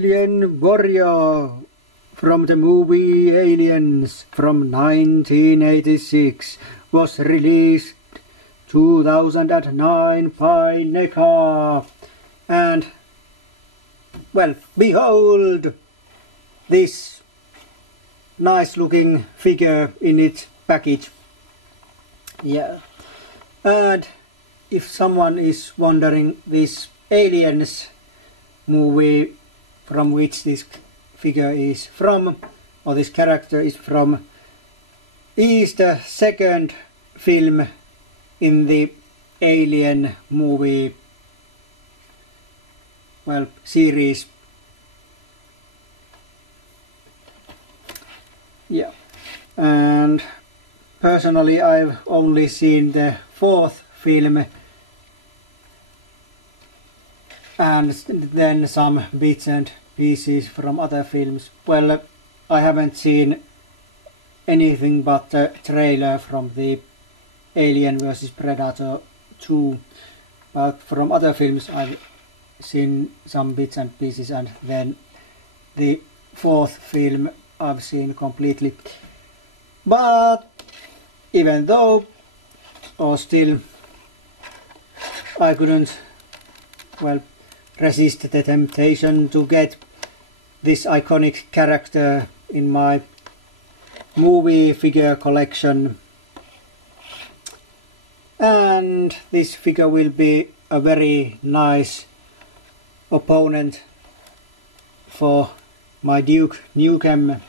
alien warrior from the movie Aliens from 1986 was released 2009 by NECA. And well, behold this nice looking figure in its package. Yeah, and if someone is wondering, this Aliens movie from which this figure is from, or this character is from, is the second film in the Alien movie, well, series. Yeah, and personally I've only seen the fourth film and then some bits and pieces from other films. Well, I haven't seen anything but the trailer from the Alien vs Predator 2, but from other films I've seen some bits and pieces, and then the fourth film I've seen completely. But even though, or still, I couldn't, well, resist the temptation to get this iconic character in my movie figure collection. And this figure will be a very nice opponent for my Duke Nukem.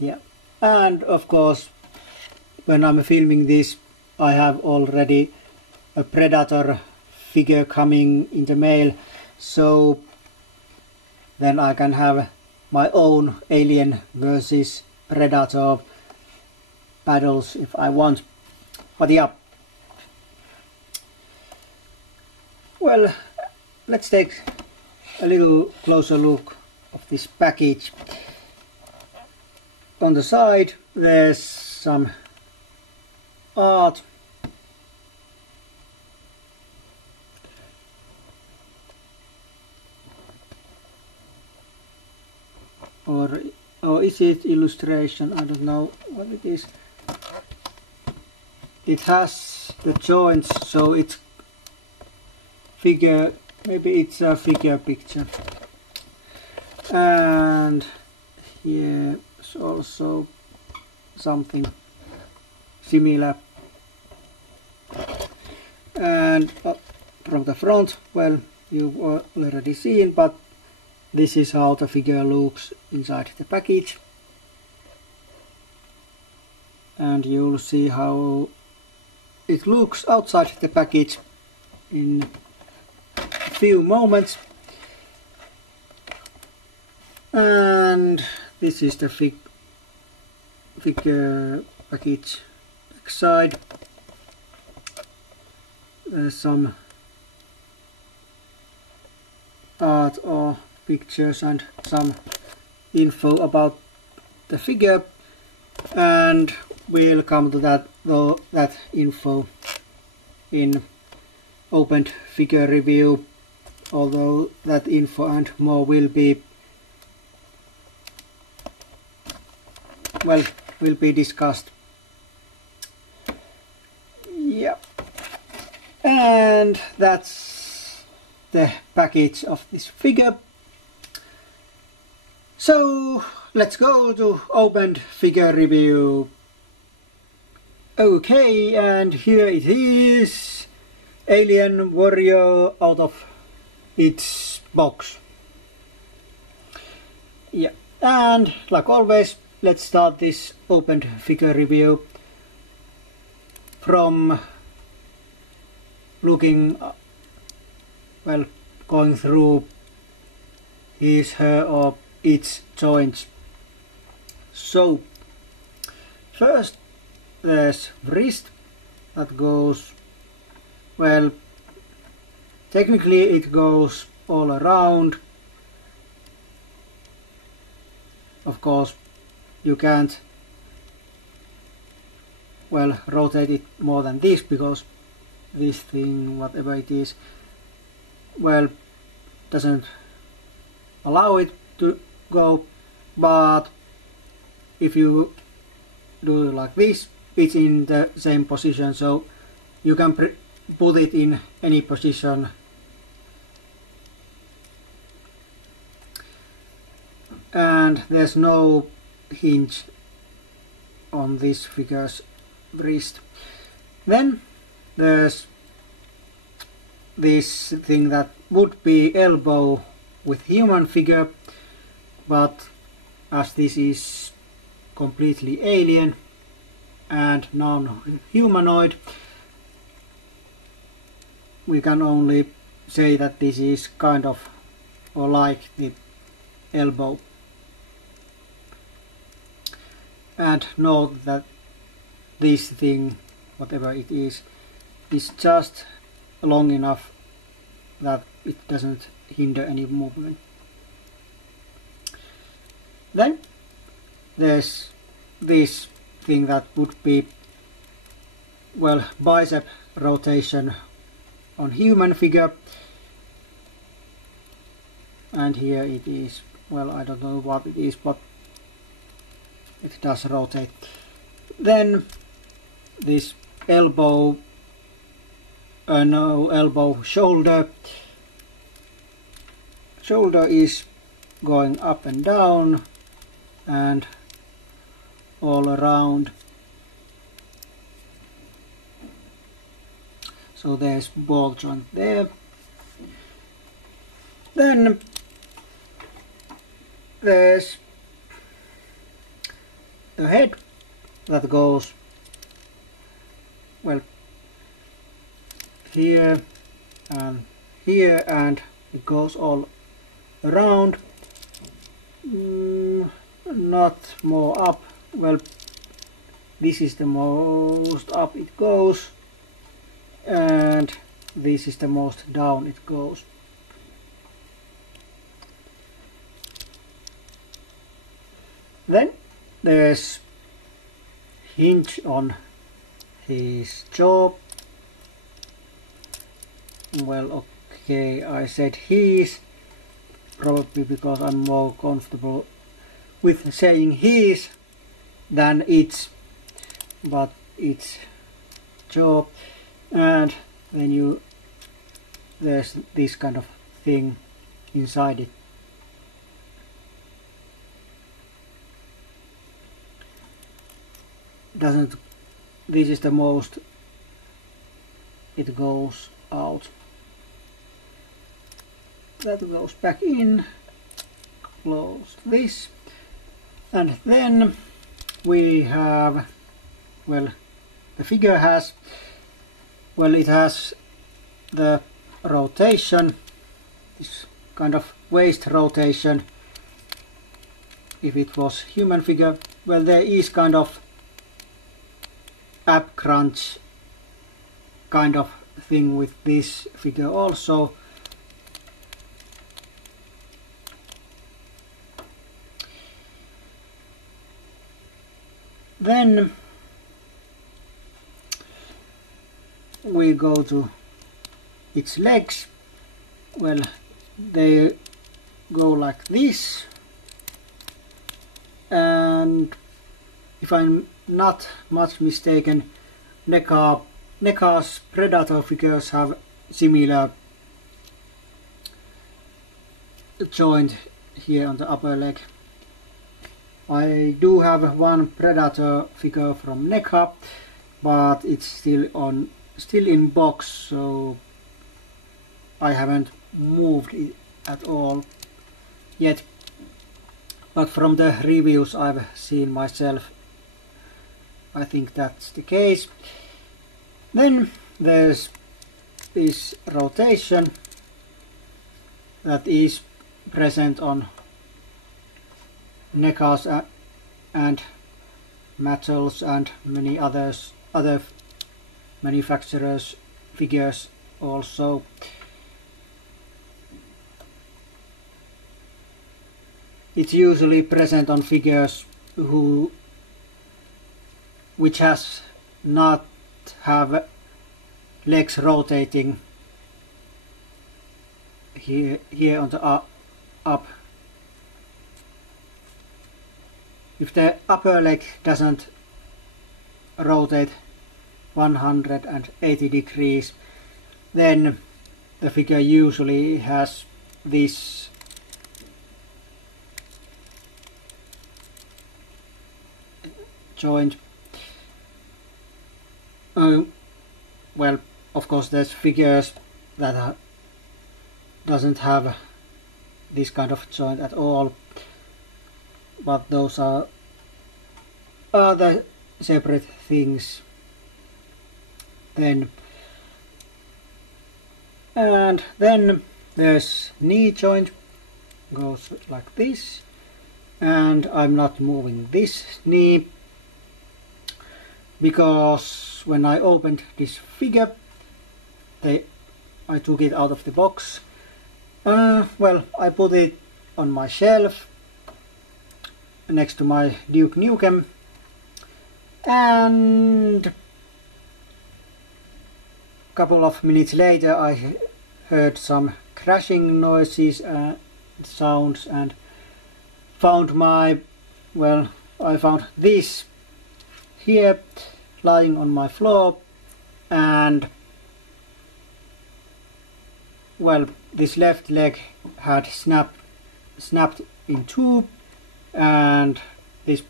Yeah, and of course when I'm filming this I have already a Predator figure coming in the mail, so then I can have my own Alien versus Predator battles if I want. But yeah, well, let's take a little closer look of this package. On the side there's some art. Or is it illustration? I don't know what it is. It has the joints, so it's figure, maybe it's a figure picture. And here is also something similar. And from the front, well, you've already seen, but this is how the figure looks inside the package. And you'll see how it looks outside the package in a few moments. And this is the figure package side. There's some art or pictures and some info about the figure, and we'll come to that info in opened figure review, although that info and more will be, well, will be discussed. Yeah, and that's the package of this figure. So let's go to opened figure review. Okay, and here it is, Alien Warrior out of its box. Yeah, and like always, let's start this opened figure review from looking, well, going through his, her, or its joints. So first there's wrist that goes, well, technically it goes all around. Of course you can't, well, rotate it more than this, because this thing, whatever it is, well, doesn't allow it to go, but if you do it like this, it's in the same position, so you can put it in any position. And there's no hinge on this figure's wrist. Then there's this thing that would be elbow with human figure, but as this is completely alien and non-humanoid, we can only say that this is kind of or like the elbow. And note that this thing, whatever it is just long enough that it doesn't hinder any movement. Then there's this thing that would be, well, bicep rotation on human figure, and here it is, well, I don't know what it is, but it does rotate. Then this elbow shoulder is going up and down and all around, so there's ball joint there. Then there's the head that goes, well, here and here, and it goes all around, not more up. Well, this is the most up it goes, and this is the most down it goes. Then there's hinge on his jaw. Well, okay, I said his, probably because I'm more comfortable with saying his than its, but it's jaw. And then there's this kind of thing inside it. This is the most it goes out. That goes back in, close this, and then we have, well, the figure has, well, it has the rotation, this kind of waist rotation. If it was human figure, well, there is kind of ab crunch kind of thing with this figure also. Then we go to its legs. Well, they go like this, and if I'm not much mistaken, NECA's Predator figures have similar joint here on the upper leg. I do have one Predator figure from NECA, but it's still in box, so I haven't moved it at all yet. But from the reviews I've seen myself, I think that's the case. Then there's this rotation that is present on NECA's and Mattel's and many other manufacturers' figures also. It's usually present on figures which has not have legs rotating here on the up. If the upper leg doesn't rotate 180 degrees, then the figure usually has this joint. Well, of course there's figures that doesn't have this kind of joint at all, but those are other separate things then. And then there's knee joint, goes like this, and I'm not moving this knee because when I opened this figure I took it out of the box. Well, I put it on my shelf next to my Duke Nukem, and a couple of minutes later I heard some crashing noises and sounds and found I found this here lying on my floor, and well, this left leg had snapped in two, and this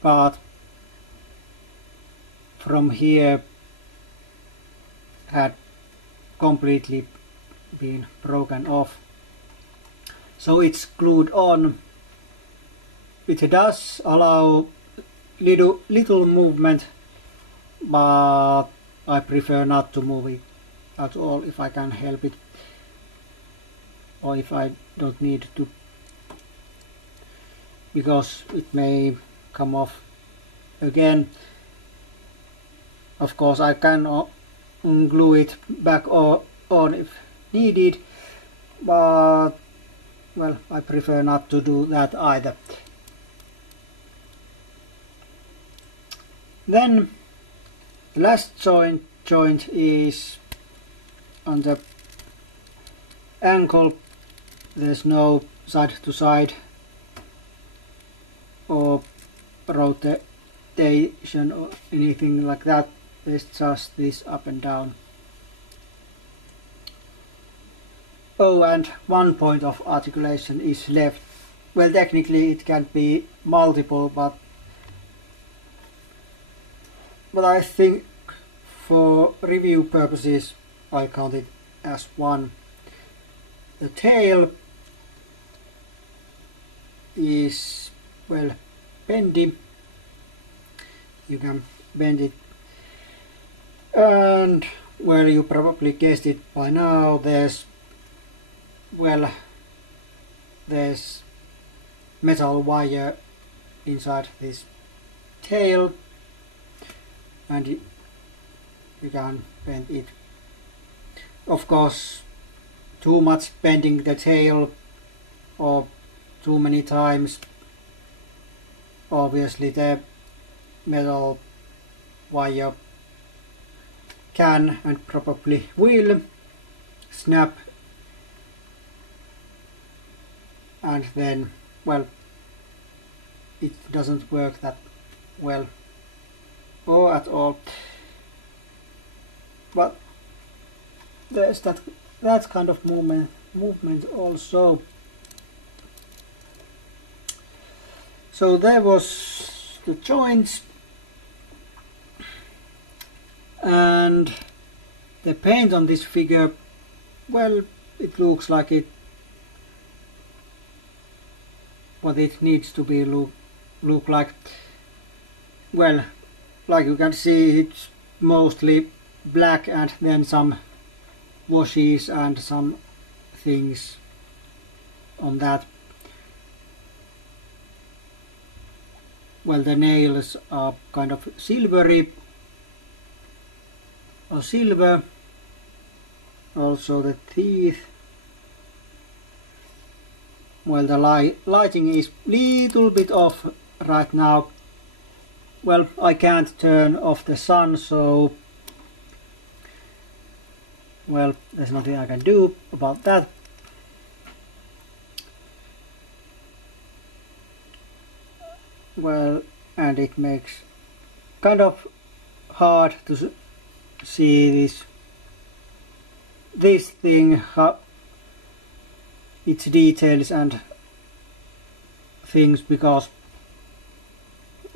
part from here had completely been broken off. So it's glued on. It does allow little movement, but I prefer not to move it at all if I can help it, or if I don't need to, because it may come off again. Of course I can glue it back on if needed, but well, I prefer not to do that either. Then the last joint is on the ankle. There's no side to side or rotation or anything like that. There's just this up and down. Oh, and one point of articulation is left. Well, technically it can be multiple, but I think for review purposes I count it as one. The tail is, well, bendy. You can bend it, and well, you probably guessed it by now, there's metal wire inside this tail, and you can bend it. Of course, too much bending the tail or too many times, obviously the metal wire can and probably will snap, and then, well, it doesn't work that well or at all. But there's that kind of movement also. So there was the joints, and the paint on this figure, well, it looks like what it needs to be look like. Well, like you can see, it's mostly black and then some washes and some things on that. Well, the nails are kind of silvery or silver. Also the teeth. Well, the lighting is little bit off right now. Well, I can't turn off the sun, so well, there's nothing I can do about that. Well, and it makes kind of hard to see this thing, how its details and things, because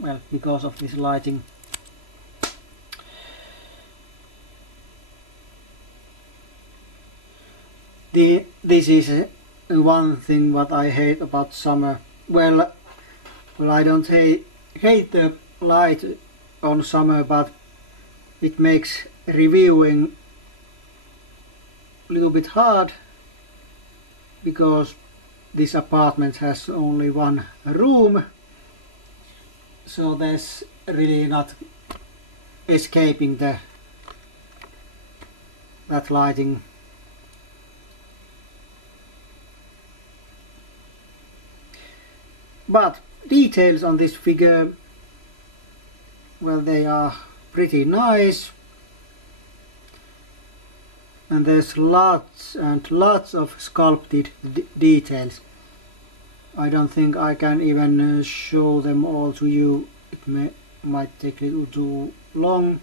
of this lighting. This is one thing what I hate about summer. Well, I don't hate the light on summer, but it makes reviewing a little bit hard, because this apartment has only one room, so there's really not escaping that lighting. But details on this figure, well, they are pretty nice, and there's lots and lots of sculpted details. I don't think I can even show them all to you. It might take a little too long,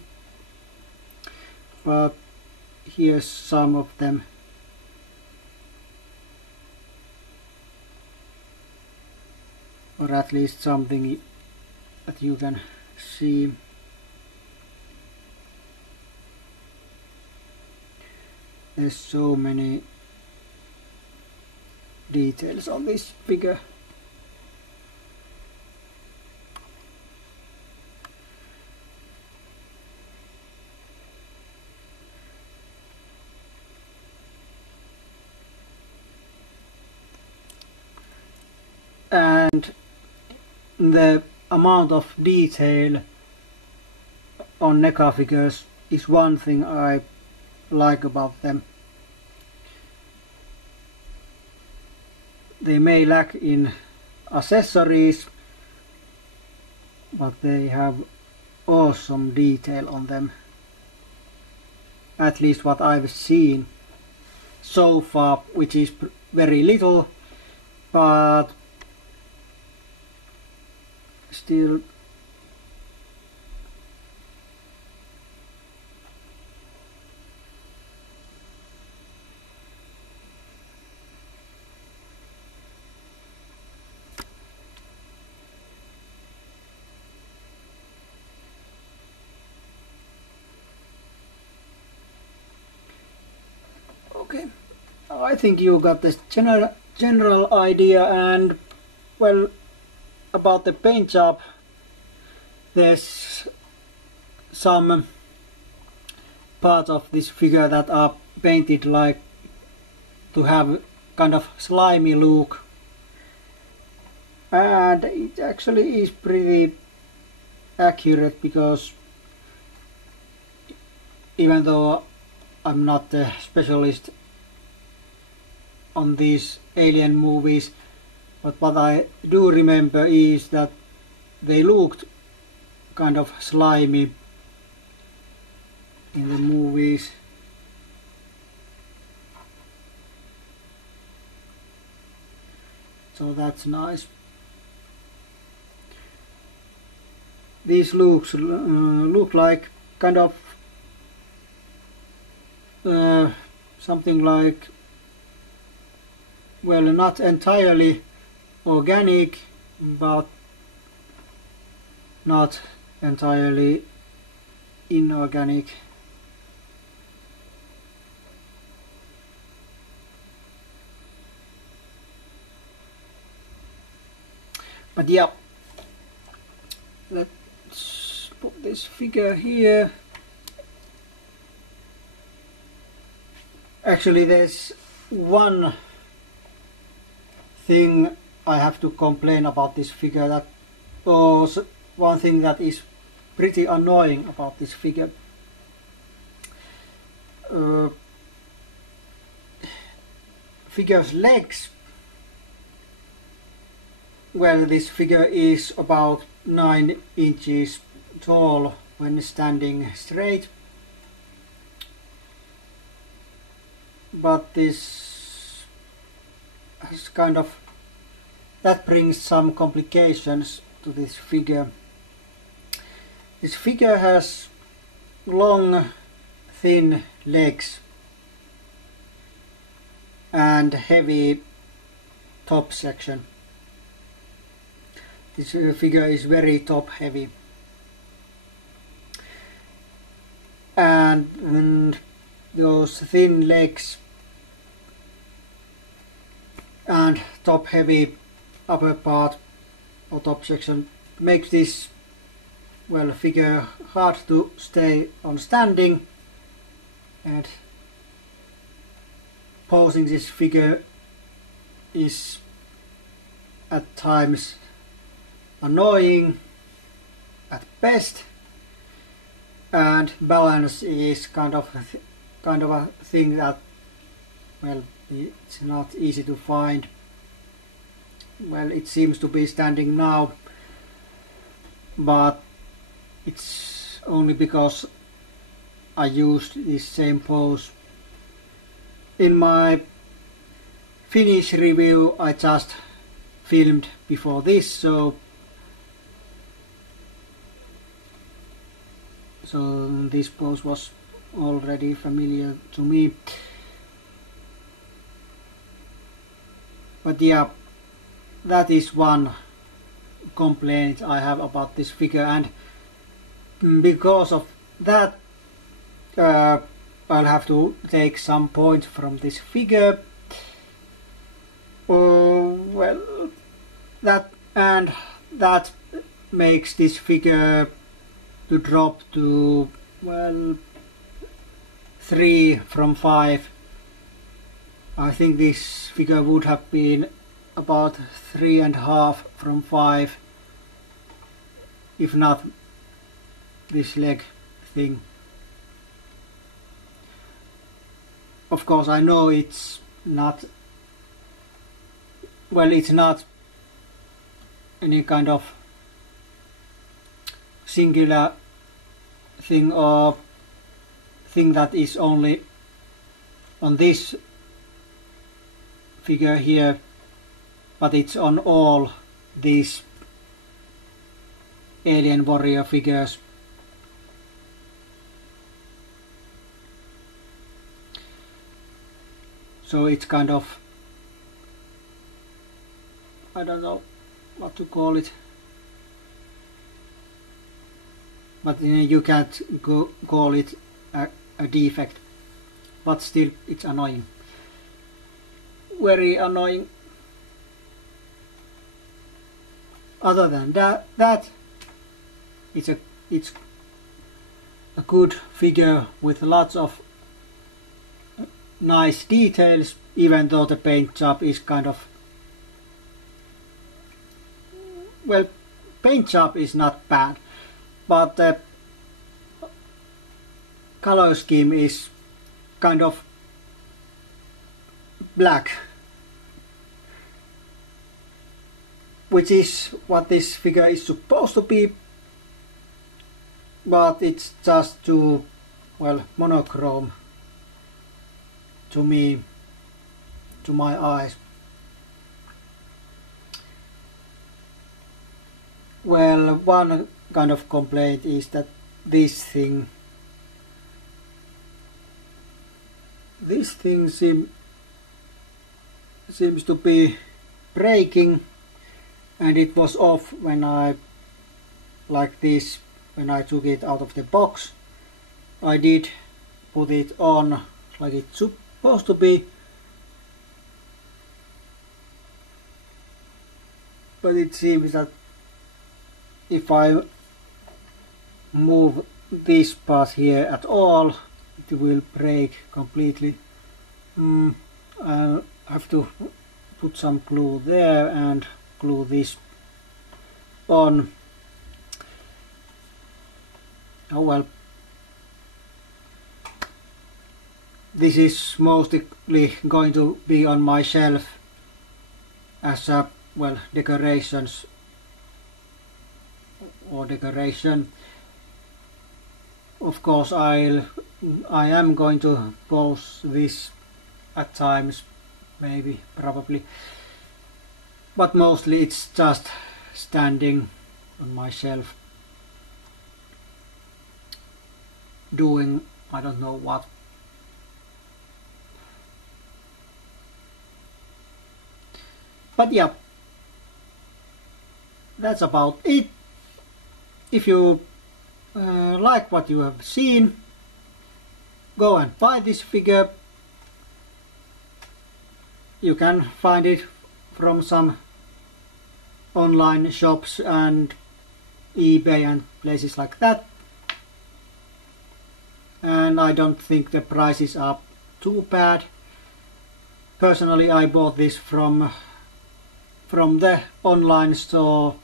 but here's some of them. Or at least something that you can see. There's so many details on this figure. And the amount of detail on NECA figures is one thing I like about them. They may lack in accessories, but they have awesome detail on them. At least what I've seen so far, which is very little, but still okay. I think you got this general idea. And well, about the paint job, there's some parts of this figure that are painted like to have kind of slimy look, and it actually is pretty accurate, because even though I'm not a specialist on these alien movies, but what I do remember is that they looked kind of slimy in the movies. So that's nice. These looks look like kind of something like, well, not entirely organic, but not entirely inorganic. But yeah, let's put this figure here. Actually, there's one thing I have to complain about this figure, that was one thing that is pretty annoying about this figure. Figure's legs. Well, this figure is about 9 inches tall when standing straight, but this has kind of, that brings some complications to this figure. This figure has long, thin legs and heavy top section. This figure is very top heavy, and those thin legs and top heavy upper part or top section makes this, well, figure hard to stay on standing, and posing this figure is at times annoying at best, and balance is kind of a thing that, well, it's not easy to find. Well, it seems to be standing now, but it's only because I used this same pose. In my Finnish review I just filmed before this, so this pose was already familiar to me. But yeah, that is one complaint I have about this figure, and because of that I'll have to take some points from this figure. Well, that makes this figure to drop to, well, 3 from 5. I think this figure would have been about 3.5 from 5 if not this leg thing. Of course, I know it's not, well, it's not any kind of singular thing or thing that is only on this figure here, but it's on all these alien warrior figures. So it's kind of, I don't know what to call it, but you can't call it a defect, but still it's annoying, very annoying. Other than that it's a good figure with lots of nice details, even though the paint job is kind of, well, paint job is not bad, but the color scheme is kind of black, which is what this figure is supposed to be, but it's just too, well, monochrome to me, to my eyes. Well, one kind of complaint is that this thing seems to be breaking, and it was off when I, like this, when I took it out of the box. I did put it on like it's supposed to be, but it seems that if I move this part here at all, it will break completely. I'll have to put some glue there and glue this on. Oh well. This is mostly going to be on my shelf as a, well, decorations or decoration. Of course I am going to pose this at times, maybe, probably. But mostly it's just standing on my shelf doing I don't know what. But yeah, that's about it. If you like what you have seen, go and buy this figure. You can find it from some online shops and eBay and places like that. And I don't think the prices are too bad. Personally, I bought this from the online store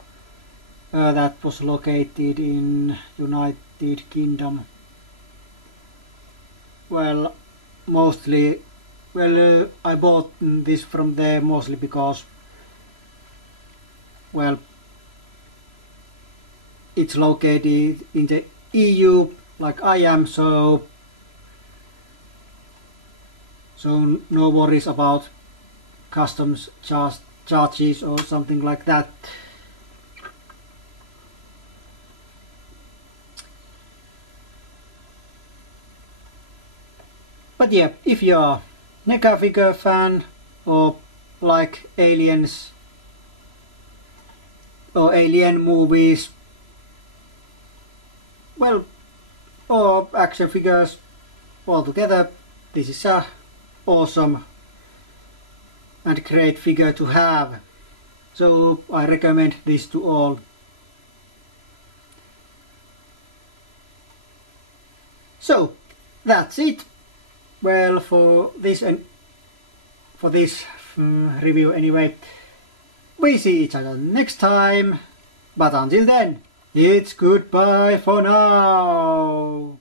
that was located in United Kingdom. Well, I bought this from there mostly because, well, it's located in the EU like I am, so no worries about customs charges or something like that. But yeah, if you're NECA figure fan or like aliens or alien movies, well, or action figures altogether, this is a awesome and great figure to have. So I recommend this to all. So that's it. Well, for this review anyway. We see each other next time, but until then, it's goodbye for now.